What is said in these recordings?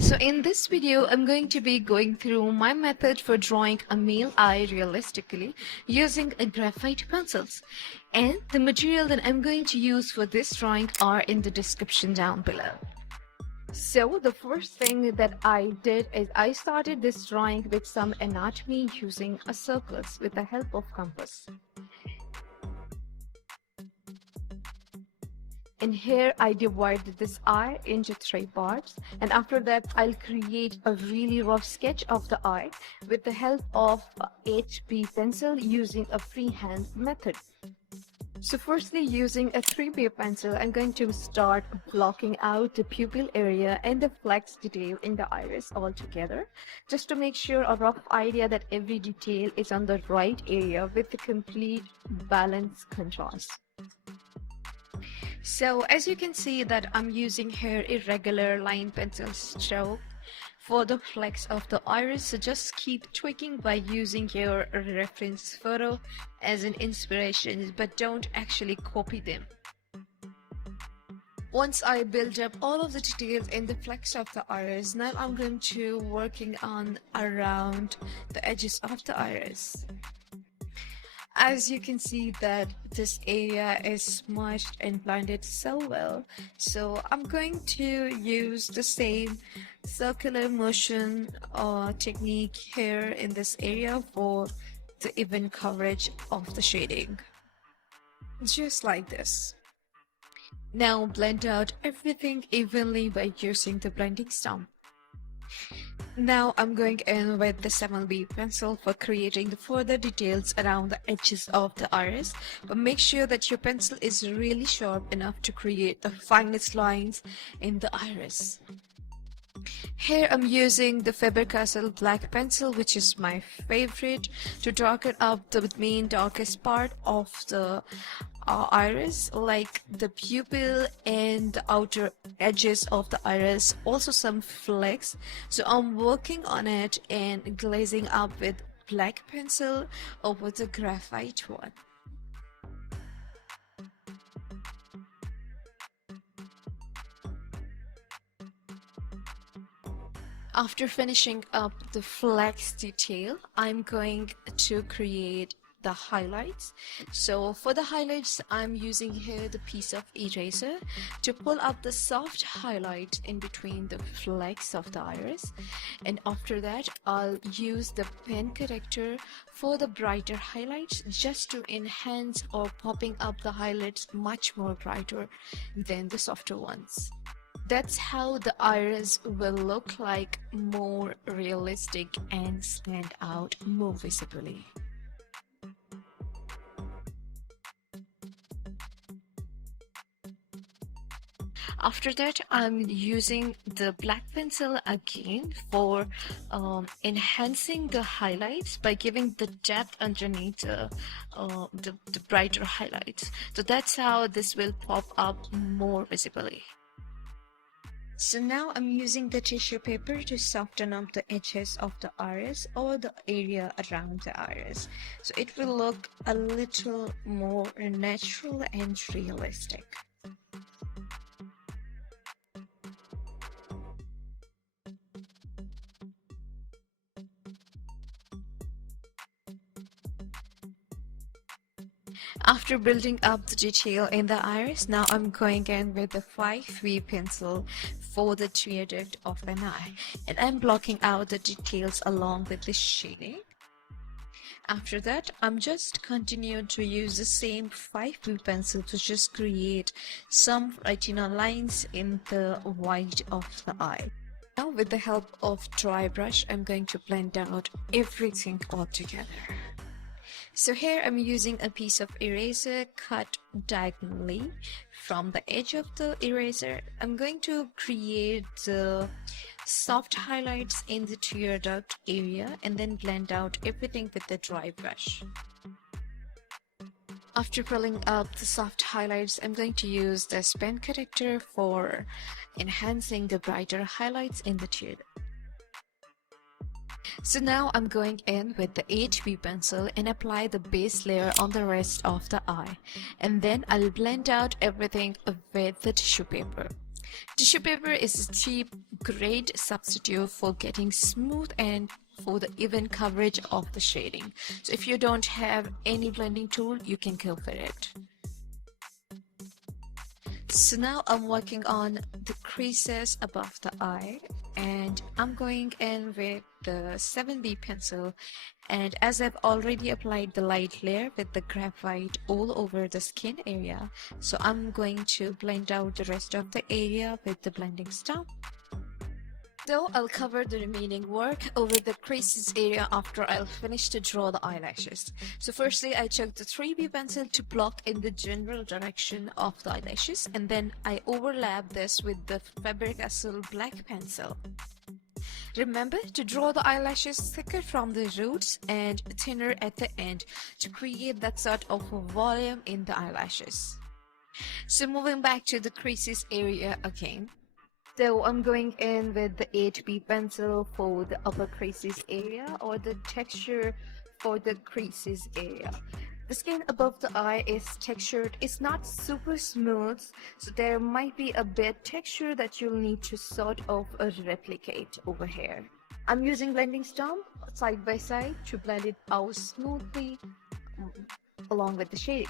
So in this video, I'm going to be going through my method for drawing a male eye realistically using a graphite pencils. And the material that I'm going to use for this drawing are in the description down below. So the first thing that I did is I started this drawing with some anatomy using a circles with the help of compass. And here I divided this eye into 3 parts, and after that I'll create a really rough sketch of the eye with the help of HB pencil using a freehand method. So firstly, using a 3B pencil, I'm going to start blocking out the pupil area and the flex detail in the iris all together, just to make sure a rough idea that every detail is on the right area with the complete balanced contrast. So as you can see that I'm using here irregular line pencil stroke for the flex of the iris, so just keep tweaking by using your reference photo as an inspiration, but don't actually copy them. Once I build up all of the details in the flex of the iris, now I'm going to working on around the edges of the iris. As you can see that this area is smudged and blended so well, so I'm going to use the same circular motion technique here in this area for the even coverage of the shading, just like this. Now blend out everything evenly by using the blending stump. Now I'm going in with the 7B pencil for creating the further details around the edges of the iris, but make sure that your pencil is really sharp enough to create the finest lines in the iris. Here I'm using the Faber-Castell black pencil, which is my favorite, to darken up the main darkest part of the iris, like the pupil and the outer edges of the iris, also some flecks. So I'm working on it and glazing up with black pencil over the graphite one. After finishing up the flex detail, I'm going to create the highlights. So for the highlights, I'm using here the piece of eraser to pull up the soft highlight in between the flecks of the iris, and after that I'll use the pen corrector for the brighter highlights, just to enhance or popping up the highlights much more brighter than the softer ones. That's how the iris will look like, more realistic and stand out more visibly. After that, I'm using the black pencil again for enhancing the highlights by giving the depth underneath the brighter highlights. So that's how this will pop up more visibly. So now I'm using the tissue paper to soften up the edges of the iris or the area around the iris, so it will look a little more natural and realistic. After building up the detail in the iris, now I'm going in with the 5B pencil for the tear duct of an eye, and I'm blocking out the details along with the shading. After that, I'm just continuing to use the same 5B pencil to just create some retinal lines in the white of the eye. Now with the help of dry brush, I'm going to blend out everything all together. So here I'm using a piece of eraser cut diagonally from the edge of the eraser. I'm going to create the soft highlights in the tear duct area and then blend out everything with the dry brush. After filling up the soft highlights, I'm going to use this pen corrector for enhancing the brighter highlights in the tear duct. So now I'm going in with the HB pencil and apply the base layer on the rest of the eye, and then I'll blend out everything with the tissue paper. Tissue paper is a cheap, great substitute for getting smooth and for the even coverage of the shading. So if you don't have any blending tool, you can go for it. So now I'm working on the creases above the eye, and I'm going in with the 7B pencil, and as I've already applied the light layer with the graphite all over the skin area, so I'm going to blend out the rest of the area with the blending stump. So I'll cover the remaining work over the creases area after I'll finish to draw the eyelashes. So firstly, I took the 3B pencil to block in the general direction of the eyelashes, and then I overlap this with the Faber-Castell black pencil. Remember to draw the eyelashes thicker from the roots and thinner at the end to create that sort of volume in the eyelashes. So moving back to the creases area again. So I'm going in with the 8B pencil for the upper creases area, or the texture for the creases area. The skin above the eye is textured. It's not super smooth, so there might be a bit texture that you'll need to sort of replicate over here. I'm using blending stump side by side to blend it out smoothly along with the shading.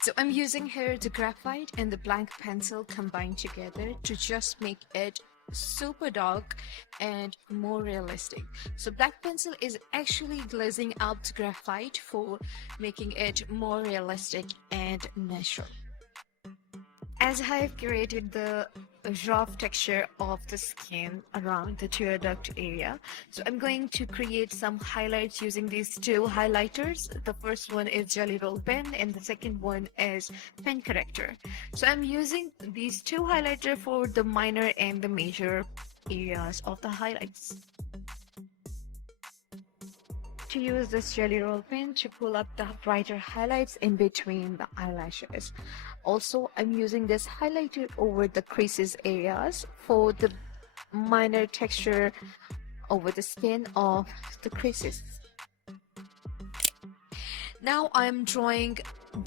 So I'm using here the graphite and the blank pencil combined together to just make it super dark and more realistic. So black pencil is actually glazing out the graphite for making it more realistic and natural. As I've created the rough texture of the skin around the tear duct area, so I'm going to create some highlights using these two highlighters. The first one is Jelly Roll Pen and the second one is Pen Corrector. So I'm using these two highlighters for the minor and the major areas of the highlights. To use this Jelly Roll Pen to pull up the brighter highlights in between the eyelashes. Also, I'm using this highlighter over the creases areas for the minor texture over the skin of the creases. Now I'm drawing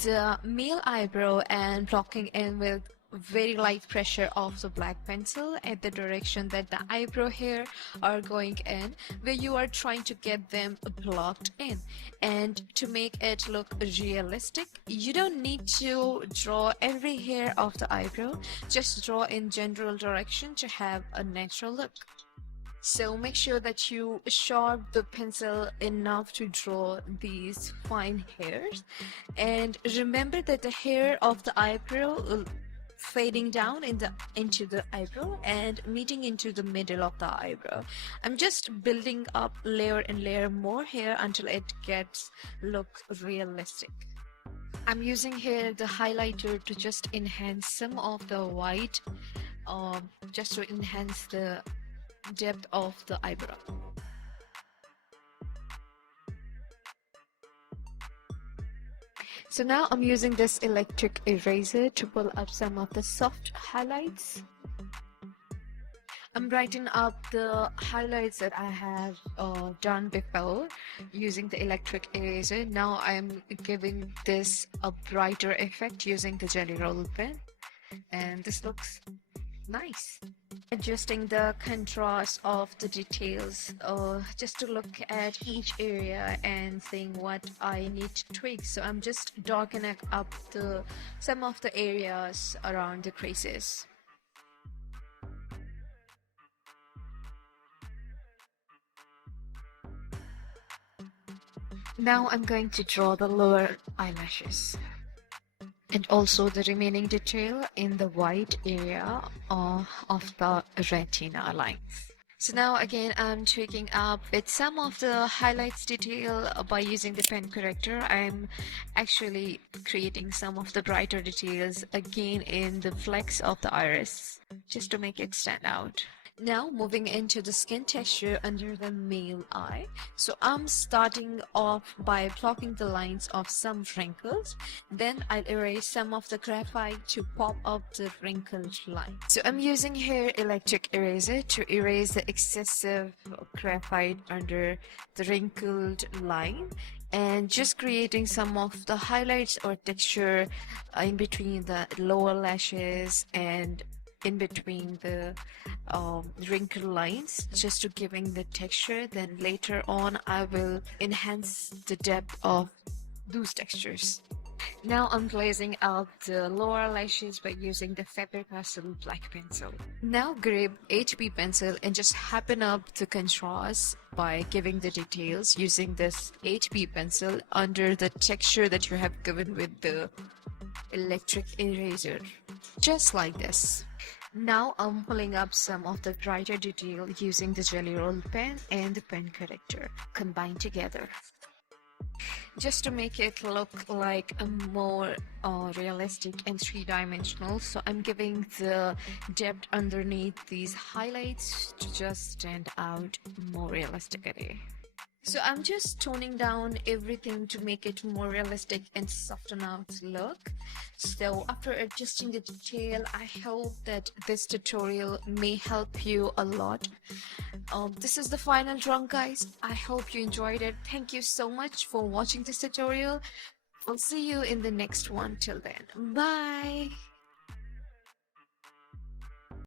the male eyebrow and blocking in with very light pressure of the black pencil at the direction that the eyebrow hair are going in, where you are trying to get them blocked in. And to make it look realistic, you don't need to draw every hair of the eyebrow, just draw in general direction to have a natural look. So make sure that you sharp the pencil enough to draw these fine hairs, and remember that the hair of the eyebrow fading down into the eyebrow and meeting into the middle of the eyebrow. I'm just building up layer and layer more hair until it gets look realistic. I'm using here the highlighter to just enhance some of the white, just to enhance the depth of the eyebrow. So now I'm using this electric eraser to pull up some of the soft highlights. I'm brightening up the highlights that I have done before using the electric eraser. Now I'm giving this a brighter effect using the Jelly Roll Pen, and this looks nice. Adjusting the contrast of the details just to look at each area and seeing what I need to tweak. So I'm just darkening up some of the areas around the creases. Now I'm going to draw the lower eyelashes and also the remaining detail in the white area of the retina lines. So now again I'm tweaking up with some of the highlights detail by using the pen corrector. I'm actually creating some of the brighter details again in the flex of the iris just to make it stand out. Now moving into the skin texture under the male eye. So I'm starting off by blocking the lines of some wrinkles. Then I'll erase some of the graphite to pop up the wrinkled line. So I'm using here electric eraser to erase the excessive graphite under the wrinkled line, and just creating some of the highlights or texture in between the lower lashes and in between the wrinkle lines just to giving the texture. Then later on I will enhance the depth of those textures. Now I'm glazing out the lower lashes by using the Faber-Castell black pencil. Now grab HB pencil and just happen up the contrast by giving the details using this HB pencil under the texture that you have given with the electric eraser. Just like this. Now I'm pulling up some of the brighter detail using the jelly roll pen and the pen corrector combined together, just to make it look like a more realistic and three-dimensional. So I'm giving the depth underneath these highlights to just stand out more realistically. So I'm just toning down everything to make it more realistic and soften out the look. So after adjusting the detail, I hope that this tutorial may help you a lot. This is the final drawing, guys. I hope you enjoyed it. Thank you so much for watching this tutorial. I'll see you in the next one. Till then, bye.